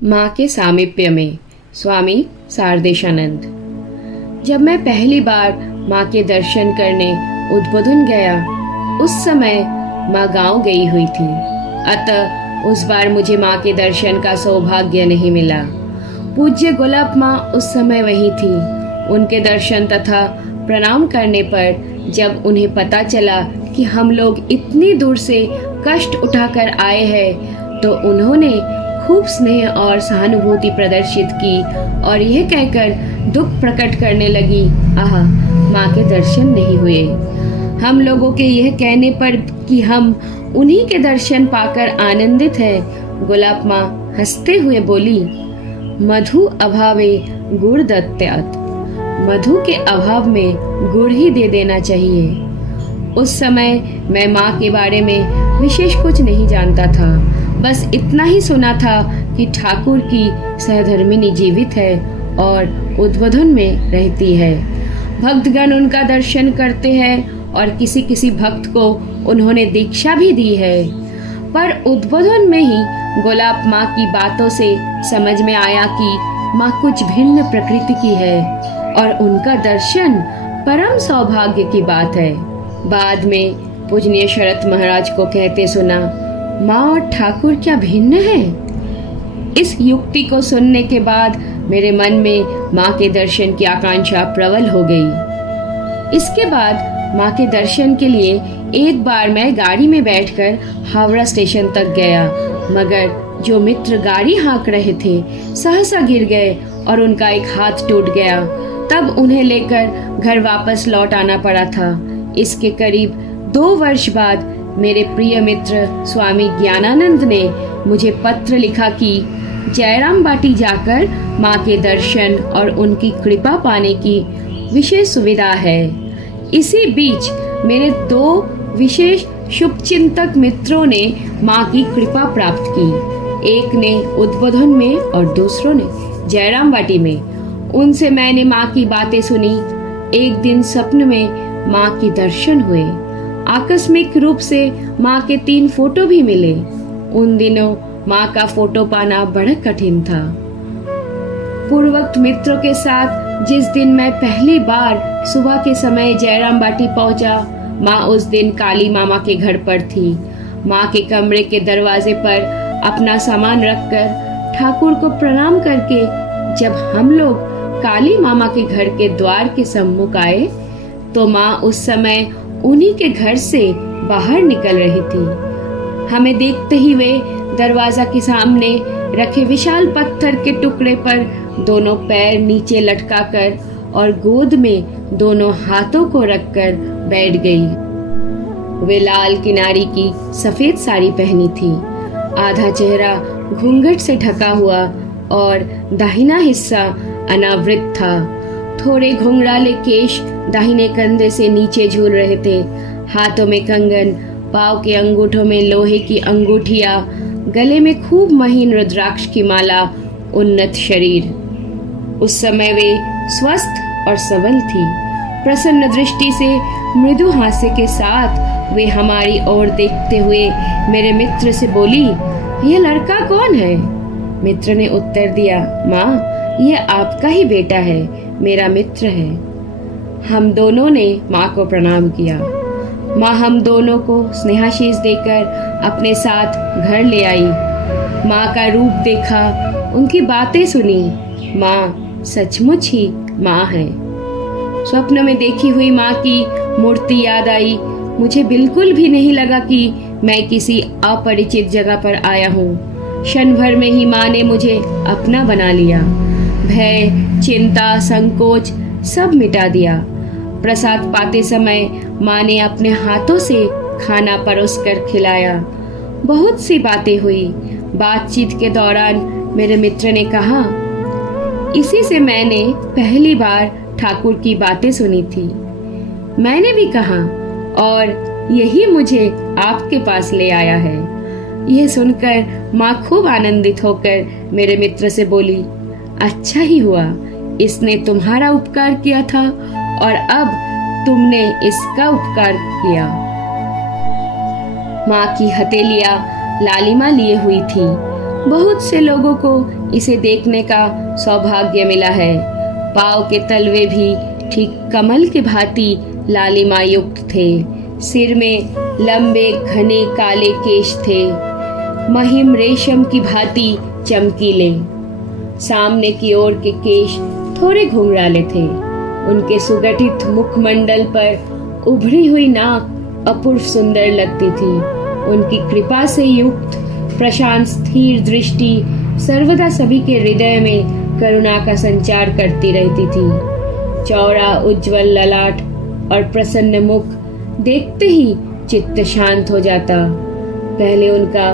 माँ के सामीप्य में स्वामी शारदेशानंद। जब मैं पहली बार माँ के दर्शन करने उद्बोधन गया, उस समय माँ गांव गई हुई थी, अतः उस बार मुझे माँ के दर्शन का सौभाग्य नहीं मिला। पूज्य गोलाब माँ उस समय वही थी। उनके दर्शन तथा प्रणाम करने पर जब उन्हें पता चला कि हम लोग इतनी दूर से कष्ट उठाकर आए हैं, तो उन्होंने खूब स्नेह और सहानुभूति प्रदर्शित की और यह कहकर दुख प्रकट करने लगी, आह, माँ के दर्शन नहीं हुए। हम लोगों के यह कहने पर कि हम उन्हीं के दर्शन पाकर आनंदित हैं, गुलाब माँ हंसते हुए बोली, मधु अभावे गुड़ दत्यात्। मधु के अभाव में गुड़ ही दे देना चाहिए। उस समय मैं माँ के बारे में विशेष कुछ नहीं जानता था, बस इतना ही सुना था कि ठाकुर की सहधर्मिनी जीवित है और उद्बोधन में रहती है। भक्तगण उनका दर्शन करते हैं और किसी किसी भक्त को उन्होंने दीक्षा भी दी है। पर उद्बोधन में ही गोलाब माँ की बातों से समझ में आया कि माँ कुछ भिन्न प्रकृति की है और उनका दर्शन परम सौभाग्य की बात है। बाद में पूजनीय शरत महाराज को कहते सुना, माँ और ठाकुर क्या भिन्न है? इस युक्ति को सुनने के बाद मेरे मन में माँ के दर्शन की आकांक्षा प्रबल हो गई। इसके बाद माँ के दर्शन के लिए एक बार मैं गाड़ी में बैठकर हावड़ा स्टेशन तक गया, मगर जो मित्र गाड़ी हाँक रहे थे सहसा गिर गए और उनका एक हाथ टूट गया। तब उन्हें लेकर घर वापस लौट आना पड़ा था। इसके करीब 2 वर्ष बाद मेरे प्रिय मित्र स्वामी ज्ञानानंद ने मुझे पत्र लिखा कि जयराम बाटी जाकर माँ के दर्शन और उनकी कृपा पाने की विशेष सुविधा है। इसी बीच मेरे 2 विशेष शुभचिंतक मित्रों ने माँ की कृपा प्राप्त की। एक ने उद्बोधन में और दूसरों ने जयराम बाटी में। उनसे मैंने माँ की बातें सुनी। एक दिन स्वप्न में माँ के दर्शन हुए। आकस्मिक रूप से माँ के 3 फोटो भी मिले। उन दिनों माँ का फोटो पाना बड़ा कठिन था। पूर्वोक्त मित्रों के साथ जिस दिन मैं पहली बार सुबह के समय जयराम बाटी पहुंचा, माँ उस दिन काली मामा के घर पर थी। माँ के कमरे के दरवाजे पर अपना सामान रखकर ठाकुर को प्रणाम करके जब हम लोग काली मामा के घर के द्वार के सम्मुख आए, तो माँ उस समय उन्हीं के घर से बाहर निकल रही थी। हमें देखते ही वे दरवाजा के सामने रखे विशाल पत्थर के टुकड़े पर दोनों पैर नीचे लटकाकर और गोद में दोनों हाथों को रखकर बैठ गई। वे लाल किनारी की सफेद साड़ी पहनी थी। आधा चेहरा घूंघट से ढका हुआ और दाहिना हिस्सा अनावृत था। थोड़े घुंघराले केश दाहिने कंधे से नीचे झूल रहे थे। हाथों में कंगन, पाँव के अंगूठों में लोहे की अंगूठियां, गले में खूब महीन रुद्राक्ष की माला, उन्नत शरीर। उस समय वे स्वस्थ और सबल थी। प्रसन्न दृष्टि से मृदु हास्य के साथ वे हमारी ओर देखते हुए मेरे मित्र से बोली, यह लड़का कौन है? मित्र ने उत्तर दिया, माँ, यह आपका ही बेटा है, मेरा मित्र है। हम दोनों ने माँ को प्रणाम किया। माँ हम दोनों को स्नेहाशीष देकर अपने साथ घर ले आई। माँ का रूप देखा, उनकी बातें सुनी। माँ सचमुच ही माँ है। स्वप्न में देखी हुई माँ की मूर्ति याद आई। मुझे बिल्कुल भी नहीं लगा कि मैं किसी अपरिचित जगह पर आया हूँ। क्षण भर में ही माँ ने मुझे अपना बना लिया। भय, चिंता, संकोच सब मिटा दिया। प्रसाद पाते समय माँ ने अपने हाथों से खाना परोसकर खिलाया। बहुत सी बातें हुई। बातचीत के दौरान मेरे मित्र ने कहा, इसी से मैंने पहली बार ठाकुर की बातें सुनी थी। मैंने भी कहा, और यही मुझे आपके पास ले आया है। यह सुनकर माँ खूब आनंदित होकर मेरे मित्र से बोली, अच्छा ही हुआ, इसने तुम्हारा उपकार किया था और अब तुमने इसका उपकार किया। माँ की हथेलियां लालिमा लिए हुई थी। बहुत से लोगों को इसे देखने का सौभाग्य मिला है। पाँव के तलवे भी ठीक कमल के भांति लालिमा युक्त थे। सिर में लंबे घने काले केश थे, महिम रेशम की भांति चमकीले। सामने की ओर के केश थोड़े घुंघराले थे। उनके सुगठित मुखमंडल पर उभरी हुई नाक अपूर्व सुंदर लगती थी। उनकी कृपा से युक्त प्रशांत स्थिर दृष्टि सर्वदा सभी के हृदय में करुणा का संचार करती रहती थी। चौड़ा उज्जवल ललाट और प्रसन्न मुख देखते ही चित्त शांत हो जाता। पहले उनका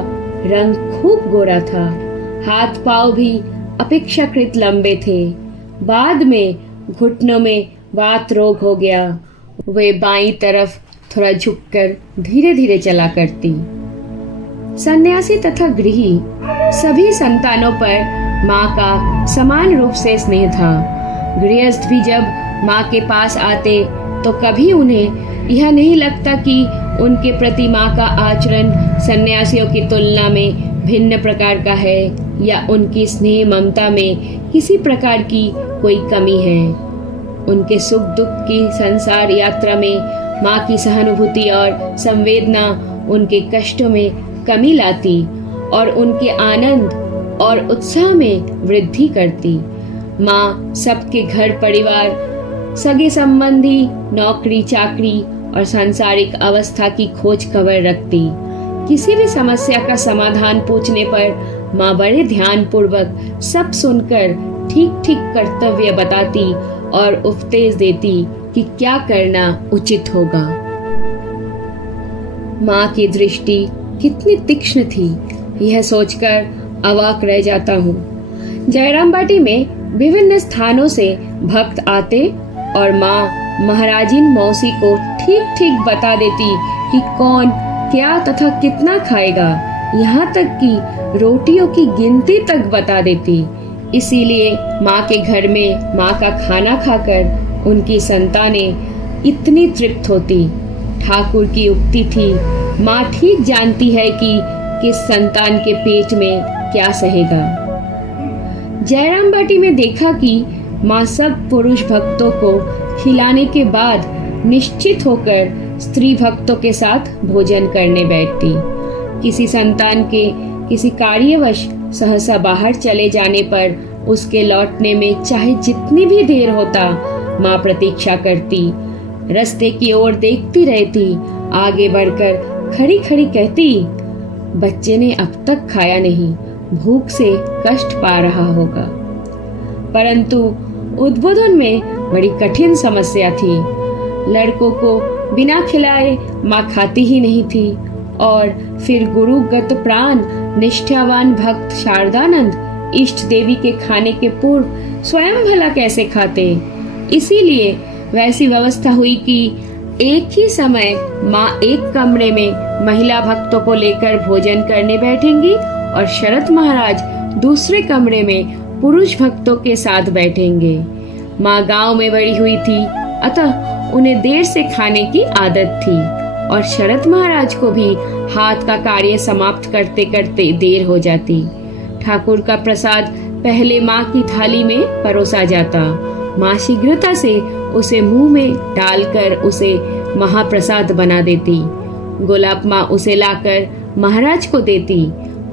रंग खूब गोरा था, हाथ पांव भी अपेक्षाकृत लंबे थे। बाद में घुटनों में वात रोग हो गया। वे बाईं तरफ थोड़ा झुककर धीरे धीरे चला करती। सन्यासी तथा गृही सभी संतानों पर माँ का समान रूप से स्नेह था। गृहस्थ भी जब माँ के पास आते तो कभी उन्हें यह नहीं लगता कि उनके प्रति माँ का आचरण सन्यासियों की तुलना में भिन्न प्रकार का है या उनकी स्नेह ममता में किसी प्रकार की कोई कमी है। उनके सुख दुख की संसार यात्रा में माँ की सहानुभूति और संवेदना उनके कष्टों में कमी लाती और उनके आनंद और उत्साह में वृद्धि करती। माँ सबके घर परिवार, सगे संबंधी, नौकरी चाकरी और सांसारिक अवस्था की खोज खबर रखती। किसी भी समस्या का समाधान पूछने पर माँ बड़े ध्यान पूर्वक सब सुनकर ठीक ठीक कर्तव्य बताती और उपदेश देती कि क्या करना उचित होगा। माँ की दृष्टि कितनी तीक्ष्ण थी, यह सोचकर अवाक रह जाता हूँ। जयराम बाटी में विभिन्न स्थानों से भक्त आते और माँ महाराजिन मौसी को ठीक ठीक बता देती कि कौन क्या तथा कितना खाएगा, यहाँ तक कि रोटियों की गिनती तक बता देती। इसीलिए माँ के घर में माँ का खाना खाकर उनकी संतानें इतनी तृप्त होती। ठाकुर की उक्ति थी, माँ ठीक जानती है कि किस संतान के पेट में क्या सहेगा। जयराम बाटी में देखा कि माँ सब पुरुष भक्तों को खिलाने के बाद निश्चित होकर स्त्री भक्तों के साथ भोजन करने बैठती। किसी संतान के किसी कार्यवश सहसा बाहर चले जाने पर उसके लौटने में चाहे जितनी भी देर होता, माँ प्रतीक्षा करती। रास्ते की ओर देखती रहती, आगे बढ़कर खड़ी खड़ी कहती, बच्चे ने अब तक खाया नहीं, भूख से कष्ट पा रहा होगा। परंतु उद्बोधन में बड़ी कठिन समस्या थी। लड़कों को बिना खिलाए माँ खाती ही नहीं थी और फिर गुरुगत प्राण निष्ठावान भक्त शारदानंद इष्ट देवी के खाने के पूर्व स्वयं भला कैसे खाते। इसीलिए वैसी व्यवस्था हुई कि एक ही समय माँ एक कमरे में महिला भक्तों को लेकर भोजन करने बैठेंगी और शरत महाराज दूसरे कमरे में पुरुष भक्तों के साथ बैठेंगे। माँ गांव में बड़ी हुई थी, अतः उन्हें देर से खाने की आदत थी और शरत महाराज को भी हाथ का कार्य समाप्त करते करते देर हो जाती। ठाकुर का प्रसाद पहले माँ की थाली में परोसा जाता। माँ शीघ्रता से उसे मुंह में डालकर उसे महाप्रसाद बना देती। गोलाब माँ उसे लाकर महाराज को देती।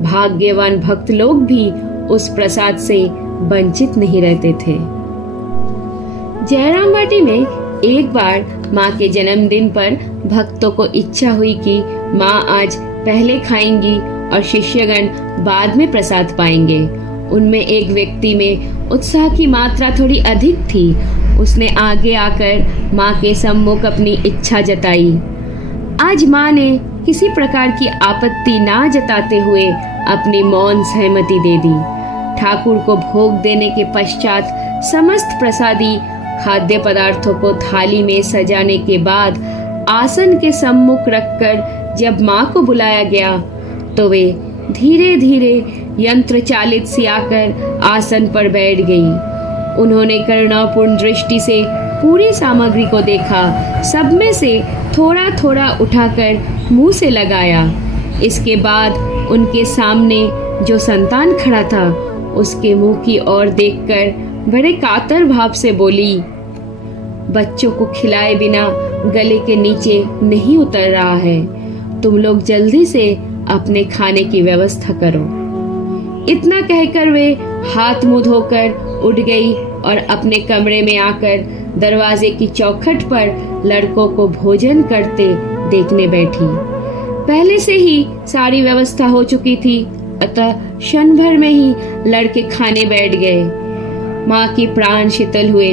भाग्यवान भक्त लोग भी उस प्रसाद से वंचित नहीं रहते थे। जयराम बाटी में एक बार माँ के जन्मदिन पर भक्तों को इच्छा हुई कि माँ आज पहले खाएंगी और शिष्यगण बाद में प्रसाद पाएंगे। उनमें एक व्यक्ति में उत्साह की मात्रा थोड़ी अधिक थी। उसने आगे आकर माँ के सम्मुख अपनी इच्छा जताई। आज माँ ने किसी प्रकार की आपत्ति ना जताते हुए अपनी मौन सहमति दे दी। ठाकुर को भोग देने के पश्चात समस्त प्रसादी खाद्य पदार्थों को थाली में सजाने के बाद आसन के सम्मुख रखकर जब माँ को बुलाया गया तो वे धीरे धीरे यंत्र चालित सी आकर आसन पर बैठ गई। उन्होंने करुणापूर्ण दृष्टि से पूरी सामग्री को देखा, सब में से थोड़ा थोड़ा उठाकर मुंह से लगाया। इसके बाद उनके सामने जो संतान खड़ा था उसके मुंह की ओर देखकर बड़े कातर भाव से बोली, बच्चों को खिलाए बिना गले के नीचे नहीं उतर रहा है, तुम लोग जल्दी से अपने खाने की व्यवस्था करो। इतना कहकर वे हाथ मुंह धोकर उठ गई और अपने कमरे में आकर दरवाजे की चौखट पर लड़कों को भोजन करते देखने बैठी। पहले से ही सारी व्यवस्था हो चुकी थी, अतः क्षण भर में ही लड़के खाने बैठ गए। माँ की प्राण शीतल हुए।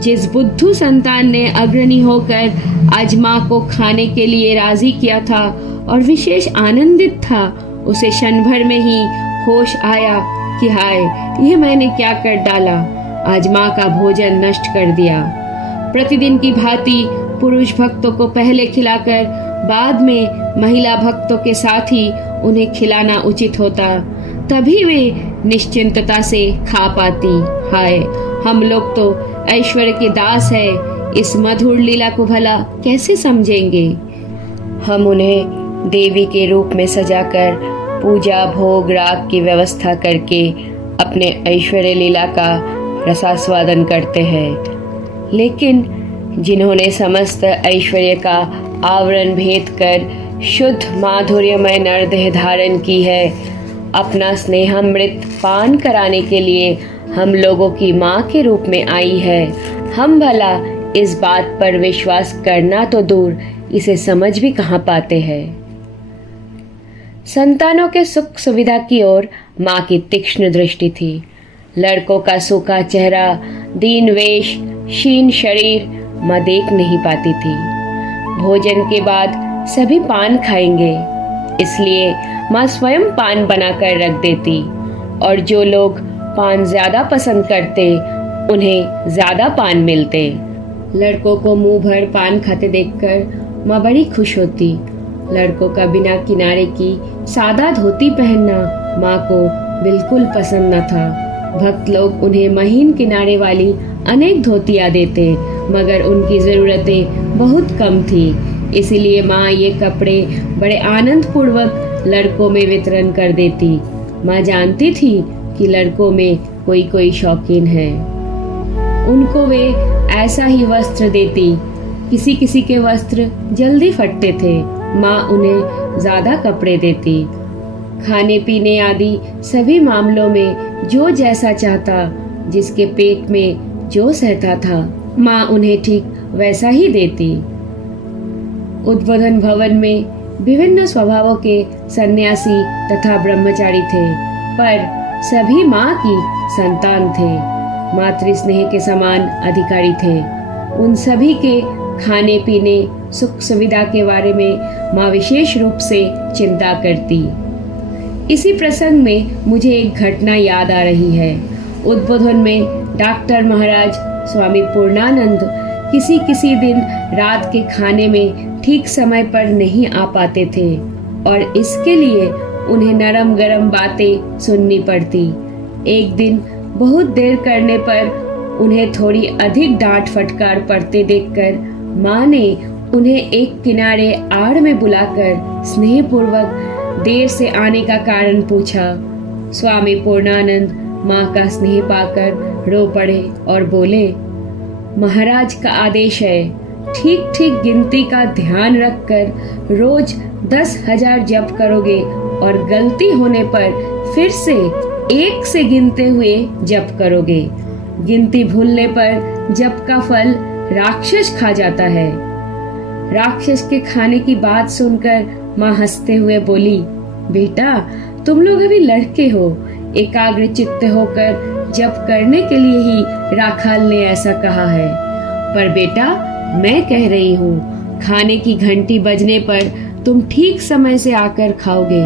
जिस बुद्धू संतान ने अग्रणी होकर आज माँ को खाने के लिए राजी किया था और विशेष आनंदित था, उसे क्षण भर में ही होश आया कि हाय, यह मैंने क्या कर डाला, आज माँ का भोजन नष्ट कर दिया। प्रतिदिन की भांति पुरुष भक्तों को पहले खिलाकर बाद में महिला भक्तों के साथ ही उन्हें खिलाना उचित होता, तभी वे निश्चिंतता से खा पाती। हाय, हम लोग तो ऐश्वर्य के दास है, इस मधुर लीला को भला कैसे समझेंगे। हम उन्हें देवी के रूप में सजाकर पूजा भोग राग की व्यवस्था करके अपने ऐश्वर्य लीला का रसास्वादन करते हैं, लेकिन जिन्होंने समस्त ऐश्वर्य का आवरण भेद कर शुद्ध माधुर्यमय नरदेह धारण की है, अपना स्नेहामृत पान कराने के लिए हम लोगों की माँ के रूप में आई है, हम भला इस बात पर विश्वास करना तो दूर, इसे समझ भी कहाँ पाते हैं। संतानों के सुख सुविधा की ओर माँ की तीक्ष्ण दृष्टि थी। लड़कों का सूखा चेहरा, दीन वेश, क्षीण शरीर माँ देख नहीं पाती थी। भोजन के बाद सभी पान खाएंगे, इसलिए माँ स्वयं पान बनाकर रख देती और जो लोग पान ज्यादा पसंद करते उन्हें ज्यादा पान मिलते। लड़कों को मुंह भर पान खाते देखकर माँ बड़ी खुश होती। लड़कों का बिना किनारे की सादा धोती पहनना माँ को बिल्कुल पसंद न था। भक्त लोग उन्हें महीन किनारे वाली अनेक धोतियां देते, मगर उनकी जरूरतें बहुत कम थी, इसलिए माँ ये कपड़े बड़े आनंद पूर्वक लड़कों में वितरण कर देती। माँ जानती थी कि लड़कों में कोई कोई शौकीन है, उनको वे ऐसा ही वस्त्र देती। किसी किसी के वस्त्र जल्दी फटते थे, माँ उन्हें ज्यादा कपड़े देती। खाने पीने आदि सभी मामलों में जो जैसा चाहता, जिसके पेट में जो सहता था, माँ उन्हें ठीक वैसा ही देती। उद्बोधन भवन में विभिन्न स्वभावों के सन्यासी तथा ब्रह्मचारी थे, पर सभी माँ की संतान थे, मातृ स्नेह के समान अधिकारी थे। उन सभी के खाने पीने सुख सुविधा के बारे में माँ विशेष रूप से चिंता करती। इसी प्रसंग में मुझे एक घटना याद आ रही है। उद्बोधन में डॉक्टर महाराज स्वामी पूर्णानंद किसी दिन रात के खाने में ठीक समय पर नहीं आ पाते थे और इसके लिए उन्हें नरम गरम बातें सुननी पड़ती। एक दिन बहुत देर करने पर उन्हें थोड़ी अधिक डांट फटकार पड़ते देखकर माँ ने उन्हें एक किनारे आड़ में बुलाकर स्नेहपूर्वक देर से आने का कारण पूछा। स्वामी पूर्णानंद माँ का स्नेह पाकर रो पड़े और बोले, महाराज का आदेश है, ठीक ठीक गिनती का ध्यान रखकर रोज 10,000 जप करोगे और गलती होने पर फिर से 1 से गिनते हुए जप करोगे। गिनती भूलने पर जप का फल राक्षस खा जाता है। राक्षस के खाने की बात सुनकर माँ हंसते हुए बोली, बेटा तुम लोग अभी लड़के हो, एकाग्र चित्त होकर जप करने के लिए ही राखाल ने ऐसा कहा है। पर बेटा मैं कह रही हूँ, खाने की घंटी बजने पर तुम ठीक समय से आकर खाओगे।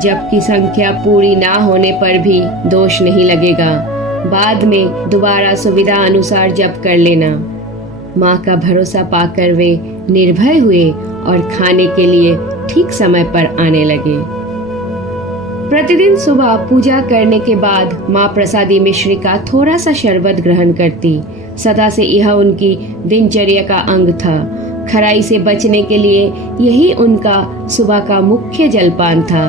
जप की संख्या पूरी ना होने पर भी दोष नहीं लगेगा, बाद में दोबारा सुविधा अनुसार जप कर लेना। माँ का भरोसा पाकर वे निर्भय हुए और खाने के लिए ठीक समय पर आने लगे। प्रतिदिन सुबह पूजा करने के बाद माँ प्रसादी मिश्री का थोड़ा सा शरबत ग्रहण करती। सदा से यह उनकी दिनचर्या का अंग था। खराई से बचने के लिए यही उनका सुबह का मुख्य जलपान था।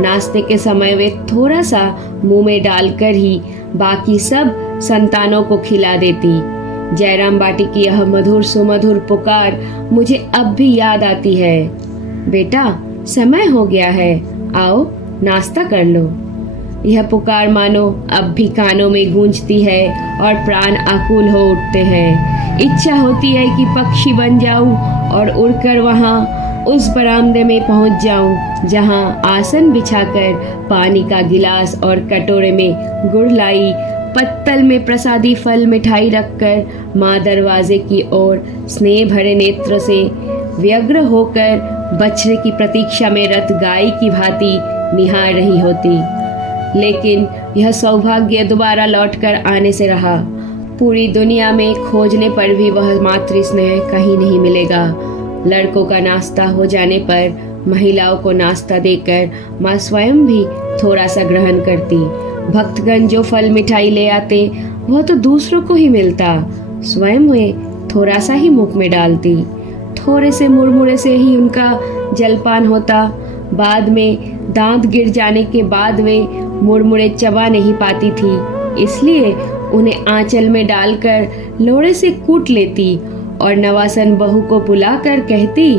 नाश्ते के समय वे थोड़ा सा मुंह में डालकर ही बाकी सब संतानों को खिला देती। जयराम बाटी की यह मधुर सुमधुर पुकार मुझे अब भी याद आती है। बेटा, समय हो गया है, आओ नाश्ता कर लो। यह पुकार मानो अब भी कानों में गूंजती है और प्राण आकुल हो उठते हैं। इच्छा होती है कि पक्षी बन जाऊं और उड़कर वहां उस बरामदे में पहुंच जाऊं जहां आसन बिछाकर पानी का गिलास और कटोरे में गुड़ लाई, पत्तल में प्रसादी फल मिठाई रखकर माँ दरवाजे की ओर स्नेह भरे नेत्र से व्यग्र होकर बछड़े की प्रतीक्षा में रत गाय की भांति निहार रही होती। लेकिन यह सौभाग्य दोबारा लौटकर आने से रहा। पूरी दुनिया में खोजने पर भी वह मातृ स्नेह कहीं नहीं मिलेगा। लड़कों का नाश्ता हो जाने पर महिलाओं को नाश्ता देकर माँ स्वयं भी थोड़ा सा ग्रहण करती। भक्तगण जो फल मिठाई ले आते वह तो दूसरों को ही मिलता, स्वयं वे थोड़ा सा ही मुख में डालती। थोड़े से मुरमुरे से ही उनका जलपान होता। बाद में दांत गिर जाने के बाद वे मुरमुरे चबा नहीं पाती थी, इसलिए उन्हें आंचल में डालकर लोड़े से कूट लेती और नवासन बहू को बुलाकर कहती,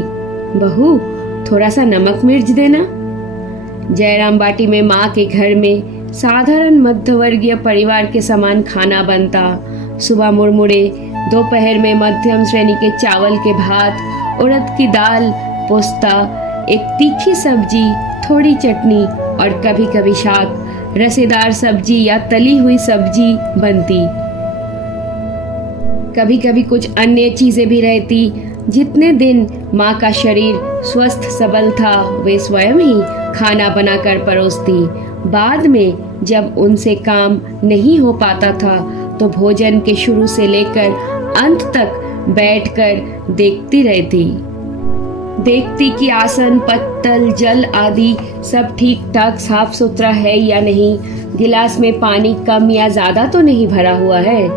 बहू थोड़ा सा नमक मिर्च देना। जयराम बाटी में माँ के घर में साधारण मध्यवर्गीय परिवार के समान खाना बनता। सुबह मुरमुरे, दोपहर में मध्यम श्रेणी के चावल के भात, उड़द की दाल, पोस्ता, एक तीखी सब्जी, थोड़ी चटनी और कभी कभी शाक, रसेदार सब्जी या तली हुई सब्जी बनती। कभी कभी कुछ अन्य चीजें भी रहती। जितने दिन माँ का शरीर स्वस्थ सबल था वे स्वयं ही खाना बनाकर परोसती। बाद में जब उनसे काम नहीं हो पाता था तो भोजन के शुरू से लेकर अंत तक बैठकर देखती रहती। देखती कि आसन, पत्तल, जल आदि सब ठीक ठाक साफ सुथरा है या नहीं, गिलास में पानी कम या ज्यादा तो नहीं भरा हुआ है,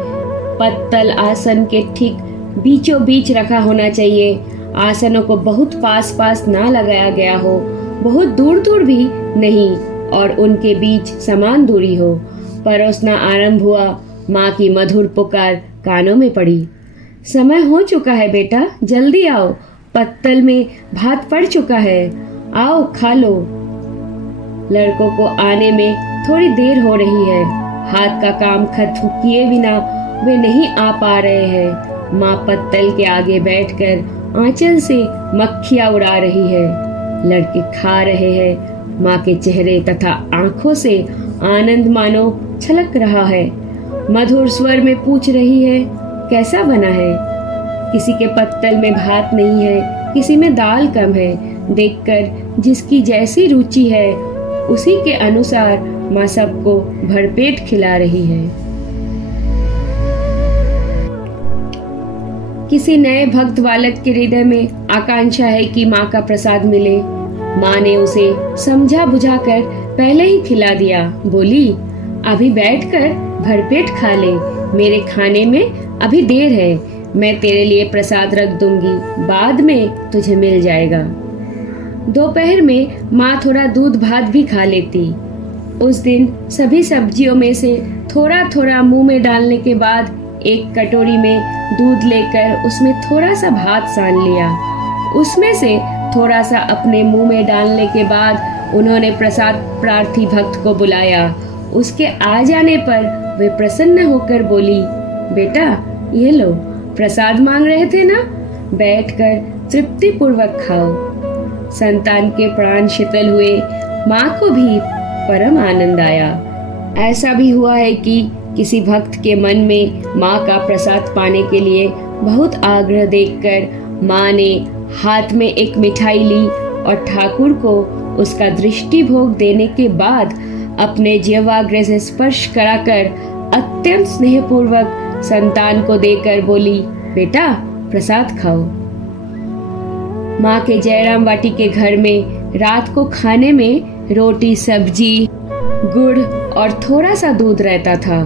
पत्तल आसन के ठीक बीचों बीच रखा होना चाहिए, आसनों को बहुत पास पास ना लगाया गया हो, बहुत दूर दूर भी नहीं और उनके बीच समान दूरी हो। परोसना आरंभ हुआ। माँ की मधुर पुकार कानों में पड़ी, समय हो चुका है बेटा, जल्दी आओ, पत्तल में भात पड़ चुका है, आओ खा लो। लड़कों को आने में थोड़ी देर हो रही है। हाथ का काम खत्म किए बिना वे नहीं आ पा रहे हैं। माँ पत्तल के आगे बैठकर आंचल से मक्खियाँ उड़ा रही है। लड़के खा रहे हैं। माँ के चेहरे तथा आंखों से आनंद मानो छलक रहा है। मधुर स्वर में पूछ रही है, कैसा बना है? किसी के पत्तल में भात नहीं है, किसी में दाल कम है। देखकर जिसकी जैसी रुचि है उसी के अनुसार माँ सबको भरपेट खिला रही है। किसी नए भक्त बालक के हृदय में आकांक्षा है कि माँ का प्रसाद मिले। माँ ने उसे समझा बुझाकर पहले ही खिला दिया। बोली, अभी बैठकर भरपेट खा ले, मेरे खाने में अभी देर है, मैं तेरे लिए प्रसाद रख दूंगी, बाद में तुझे मिल जाएगा। दोपहर में माँ थोड़ा दूध भात भी खा लेती। उस दिन सभी सब्जियों में से थोड़ा थोड़ा मुंह में डालने के बाद एक कटोरी में दूध लेकर उसमें थोड़ा सा भात सान लिया। उसमें से थोड़ा सा अपने मुंह में डालने के बाद उन्होंने प्रसाद प्रार्थी भक्त को बुलाया। उसके आ जाने पर वे प्रसन्न होकर बोली, बेटा ये लो, प्रसाद मांग रहे थे ना, बैठकर तृप्ति पूर्वक खाओ। संतान के प्राण शीतल हुए। माँ को भी परम आनंद आया। ऐसा भी हुआ है कि किसी भक्त के मन में माँ का प्रसाद पाने के लिए बहुत आग्रह देखकर माँ ने हाथ में एक मिठाई ली और ठाकुर को उसका दृष्टि भोग देने के बाद अपने जिह्वाग्र से स्पर्श कराकर अत्यंत स्नेहपूर्वक संतान को देकर बोली, बेटा प्रसाद खाओ। माँ के जयराम बाटी के घर में रात को खाने में रोटी, सब्जी, गुड़ और थोड़ा सा दूध रहता था।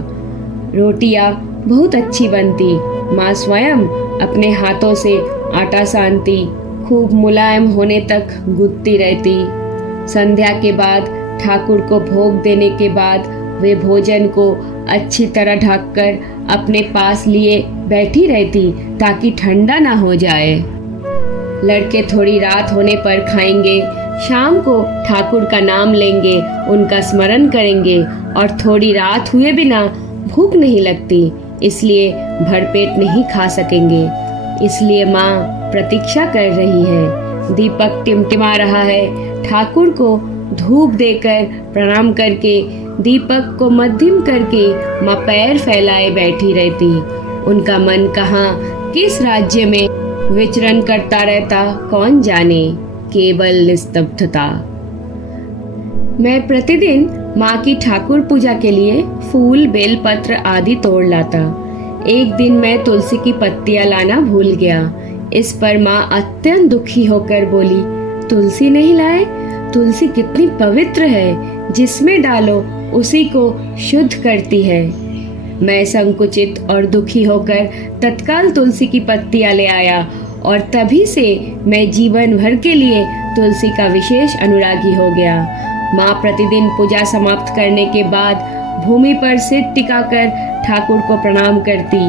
रोटियां बहुत अच्छी बनती। माँ स्वयं अपने हाथों से आटा सानती, खूब मुलायम होने तक गूंथती रहती। संध्या के बाद ठाकुर को भोग देने के बाद वे भोजन को अच्छी तरह ढककर अपने पास लिए बैठी रहती ताकि ठंडा ना हो जाए। लड़के थोड़ी रात होने पर खाएंगे, शाम को ठाकुर का नाम लेंगे, उनका स्मरण करेंगे और थोड़ी रात हुए बिना भूख नहीं लगती, इसलिए भरपेट नहीं खा सकेंगे। इसलिए माँ प्रतीक्षा कर रही है। दीपक टिमटिमा रहा है। ठाकुर को धूप देकर प्रणाम करके दीपक को मध्यम करके माँ पैर फैलाए बैठी रहती। उनका मन कहाँ किस राज्य में विचरण करता रहता कौन जाने, केवल निस्तब्धता। मैं प्रतिदिन माँ की ठाकुर पूजा के लिए फूल, बेलपत्र आदि तोड़ लाता। एक दिन मैं तुलसी की पत्तियां लाना भूल गया। इस पर माँ अत्यंत दुखी होकर बोली, तुलसी नहीं लाए? तुलसी कितनी पवित्र है, जिसमें डालो उसी को शुद्ध करती है। मैं संकुचित और दुखी होकर तत्काल तुलसी की पत्तियां ले आया और तभी से मैं जीवन भर के लिए तुलसी का विशेष अनुरागी हो गया। माँ प्रतिदिन पूजा समाप्त करने के बाद भूमि पर सिर टिकाकर ठाकुर को प्रणाम करती।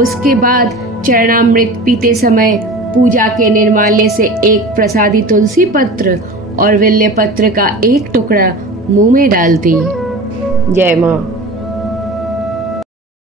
उसके बाद चरणामृत पीते समय पूजा के निर्माल्य से एक प्रसादी तुलसी पत्र और विल्य पत्र का एक टुकड़ा मुंह में डालती। जय माँ।